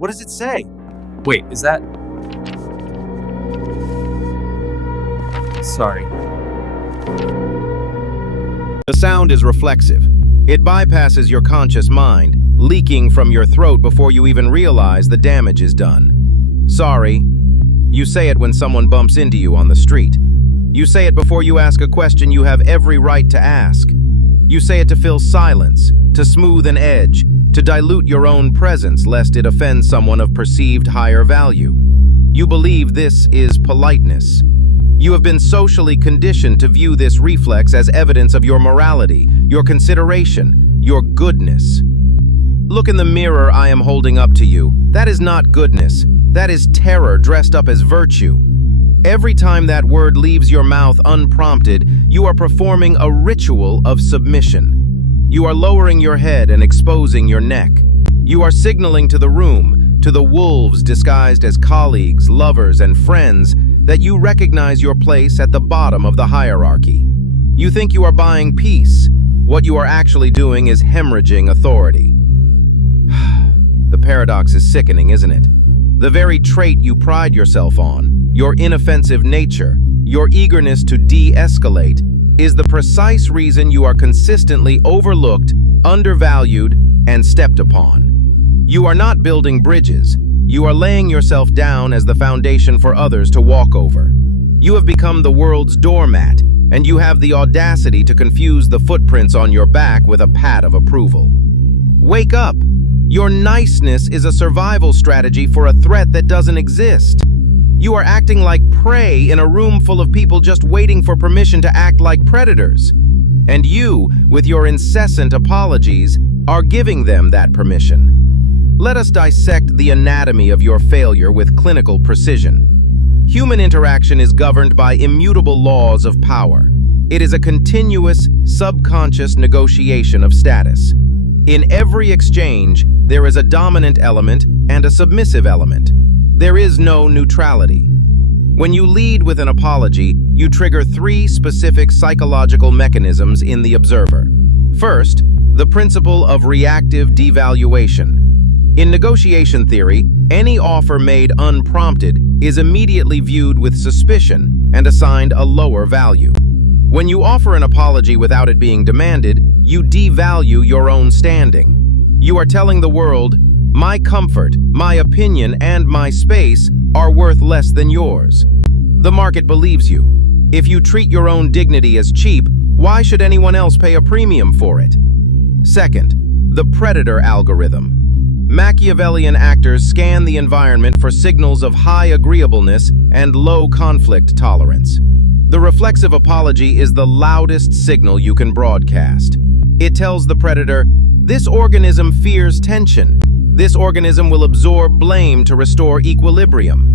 What does it say? Wait, is that... Sorry. The sound is reflexive. It bypasses your conscious mind, leaking from your throat before you even realize the damage is done. Sorry. You say it when someone bumps into you on the street. You say it before you ask a question you have every right to ask. You say it to fill silence, to smooth an edge, to dilute your own presence lest it offend someone of perceived higher value. You believe this is politeness. You have been socially conditioned to view this reflex as evidence of your morality, your consideration, your goodness. Look in the mirror I am holding up to you. That is not goodness. That is terror dressed up as virtue. Every time that word leaves your mouth unprompted, you are performing a ritual of submission. You are lowering your head and exposing your neck. You are signaling to the room, to the wolves disguised as colleagues, lovers, and friends, that you recognize your place at the bottom of the hierarchy. You think you are buying peace. What you are actually doing is hemorrhaging authority. The paradox is sickening, isn't it? The very trait you pride yourself on, your inoffensive nature, your eagerness to de-escalate, is the precise reason you are consistently overlooked, undervalued, and stepped upon. You are not building bridges. You are laying yourself down as the foundation for others to walk over. You have become the world's doormat, and you have the audacity to confuse the footprints on your back with a pat of approval. Wake up! Your niceness is a survival strategy for a threat that doesn't exist. You are acting like prey in a room full of people just waiting for permission to act like predators. And you, with your incessant apologies, are giving them that permission. Let us dissect the anatomy of your failure with clinical precision. Human interaction is governed by immutable laws of power. It is a continuous, subconscious negotiation of status. In every exchange, there is a dominant element and a submissive element. There is no neutrality. When you lead with an apology, you trigger three specific psychological mechanisms in the observer. First, the principle of reactive devaluation. In negotiation theory, any offer made unprompted is immediately viewed with suspicion and assigned a lower value. When you offer an apology without it being demanded, you devalue your own standing. You are telling the world, my comfort, my opinion, and my space are worth less than yours. The market believes you. If you treat your own dignity as cheap, why should anyone else pay a premium for it? Second, the predator algorithm. Machiavellian actors scan the environment for signals of high agreeableness and low conflict tolerance. The reflexive apology is the loudest signal you can broadcast. It tells the predator, this organism fears tension. This organism will absorb blame to restore equilibrium.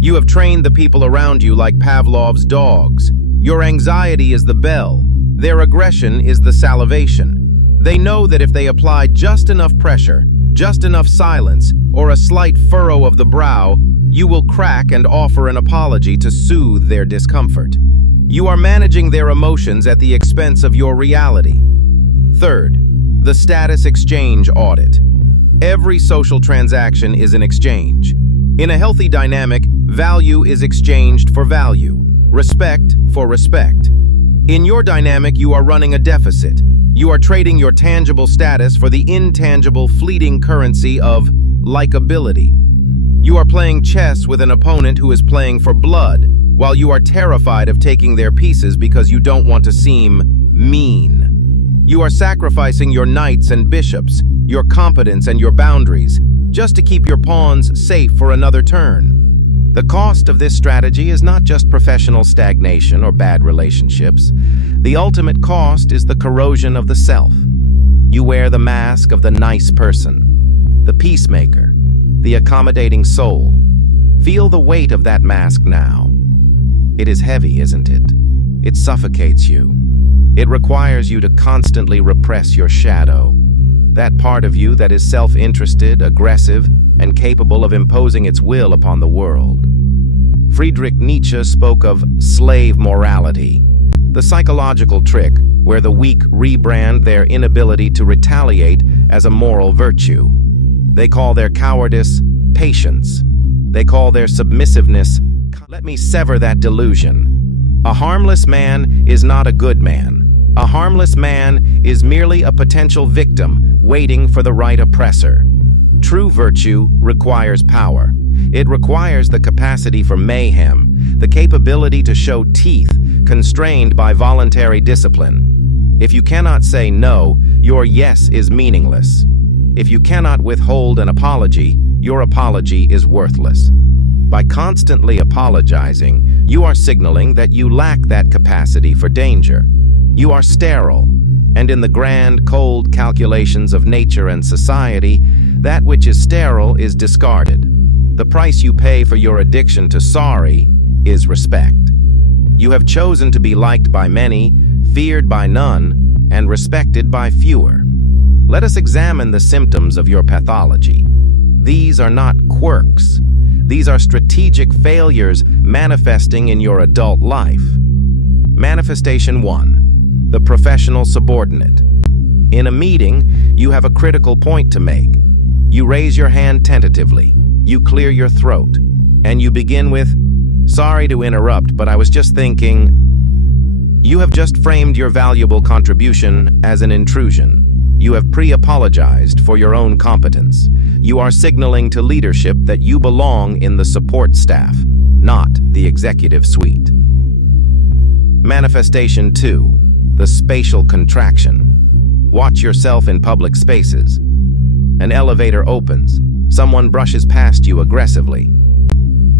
You have trained the people around you like Pavlov's dogs. Your anxiety is the bell. Their aggression is the salivation. They know that if they apply just enough pressure, just enough silence, or a slight furrow of the brow, you will crack and offer an apology to soothe their discomfort. You are managing their emotions at the expense of your reality. Third, the status exchange audit. Every social transaction is an exchange. In a healthy dynamic, value is exchanged for value, respect for respect. In your dynamic, you are running a deficit. You are trading your tangible status for the intangible, fleeting currency of likability. You are playing chess with an opponent who is playing for blood, while you are terrified of taking their pieces because you don't want to seem mean. You are sacrificing your knights and bishops, your competence and your boundaries, just to keep your pawns safe for another turn. The cost of this strategy is not just professional stagnation or bad relationships. The ultimate cost is the corrosion of the self. You wear the mask of the nice person, the peacemaker, the accommodating soul. Feel the weight of that mask now. It is heavy, isn't it? It suffocates you. It requires you to constantly repress your shadow, that part of you that is self-interested, aggressive, and capable of imposing its will upon the world. Friedrich Nietzsche spoke of slave morality, the psychological trick where the weak rebrand their inability to retaliate as a moral virtue. They call their cowardice patience. They call their submissiveness. Let me sever that delusion. A harmless man is not a good man. A harmless man is merely a potential victim waiting for the right oppressor. True virtue requires power. It requires the capacity for mayhem, the capability to show teeth, constrained by voluntary discipline. If you cannot say no, your yes is meaningless. If you cannot withhold an apology, your apology is worthless. By constantly apologizing, you are signaling that you lack that capacity for danger. You are sterile, and in the grand, cold calculations of nature and society, that which is sterile is discarded. The price you pay for your addiction to sorry is respect. You have chosen to be liked by many, feared by none, and respected by fewer. Let us examine the symptoms of your pathology. These are not quirks. These are strategic failures manifesting in your adult life. Manifestation 1. The professional subordinate. In a meeting, you have a critical point to make. You raise your hand tentatively. You clear your throat. And you begin with, "Sorry to interrupt, but I was just thinking." You have just framed your valuable contribution as an intrusion. You have pre-apologized for your own competence. You are signaling to leadership that you belong in the support staff, not the executive suite. Manifestation 2. The spatial contraction. Watch yourself in public spaces. An elevator opens. Someone brushes past you aggressively.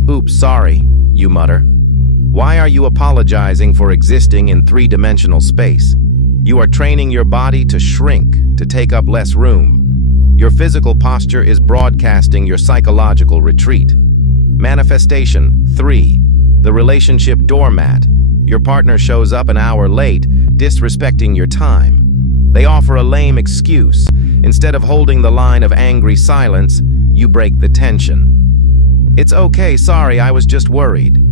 "Oops, sorry," you mutter. Why are you apologizing for existing in three-dimensional space? You are training your body to shrink, to take up less room. Your physical posture is broadcasting your psychological retreat. Manifestation 3. The relationship doormat. Your partner shows up an hour late, disrespecting your time. They offer a lame excuse. Instead of holding the line of angry silence, you break the tension. "It's okay, sorry, I was just worried."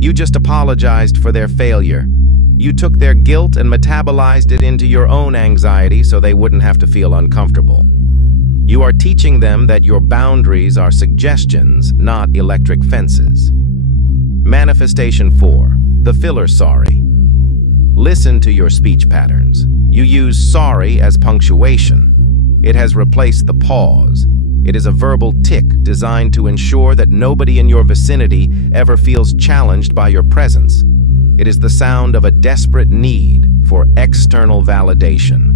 You just apologized for their failure. You took their guilt and metabolized it into your own anxiety so they wouldn't have to feel uncomfortable. You are teaching them that your boundaries are suggestions, not electric fences. Manifestation 4. The filler sorry. Listen to your speech patterns. You use sorry as punctuation. It has replaced the pause. It is a verbal tick designed to ensure that nobody in your vicinity ever feels challenged by your presence. It is the sound of a desperate need for external validation.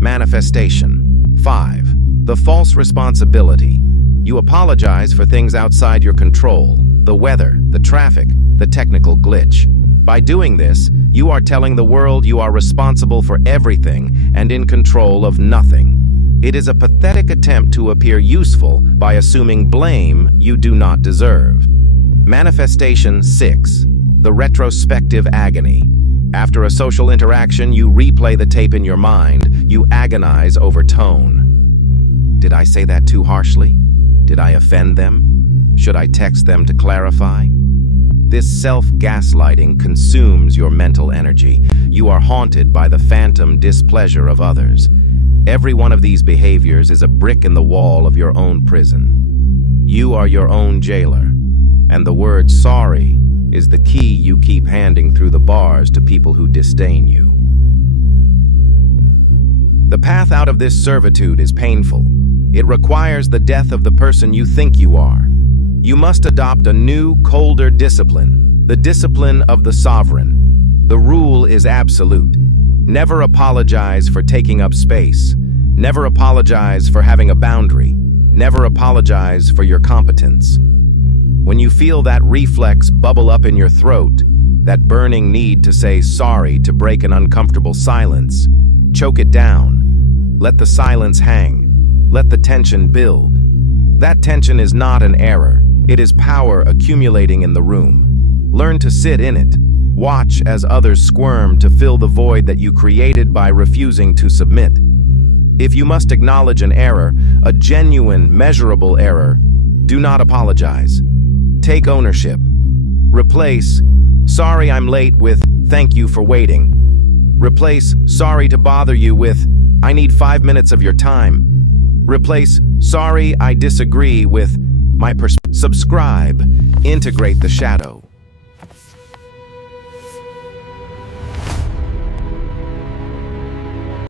Manifestation 5. The false responsibility. You apologize for things outside your control, the weather, the traffic, the technical glitch. By doing this, you are telling the world you are responsible for everything and in control of nothing. It is a pathetic attempt to appear useful by assuming blame you do not deserve. Manifestation 6. The retrospective agony. After a social interaction, you replay the tape in your mind. You agonize over tone. Did I say that too harshly? Did I offend them? Should I text them to clarify? This self-gaslighting consumes your mental energy. You are haunted by the phantom displeasure of others. Every one of these behaviors is a brick in the wall of your own prison. You are your own jailer, and the word sorry is the key you keep handing through the bars to people who disdain you. The path out of this servitude is painful. It requires the death of the person you think you are. You must adopt a new, colder discipline, the discipline of the sovereign. The rule is absolute. Never apologize for taking up space. Never apologize for having a boundary. Never apologize for your competence. When you feel that reflex bubble up in your throat, that burning need to say sorry to break an uncomfortable silence, choke it down. Let the silence hang. Let the tension build. That tension is not an error. It is power accumulating in the room. Learn to sit in it. Watch as others squirm to fill the void that you created by refusing to submit. If you must acknowledge an error, a genuine, measurable error, do not apologize. Take ownership. Replace "sorry I'm late" with "thank you for waiting." Replace "sorry to bother you" with "I need 5 minutes of your time." Replace "sorry I disagree" with Subscribe. Integrate the shadow.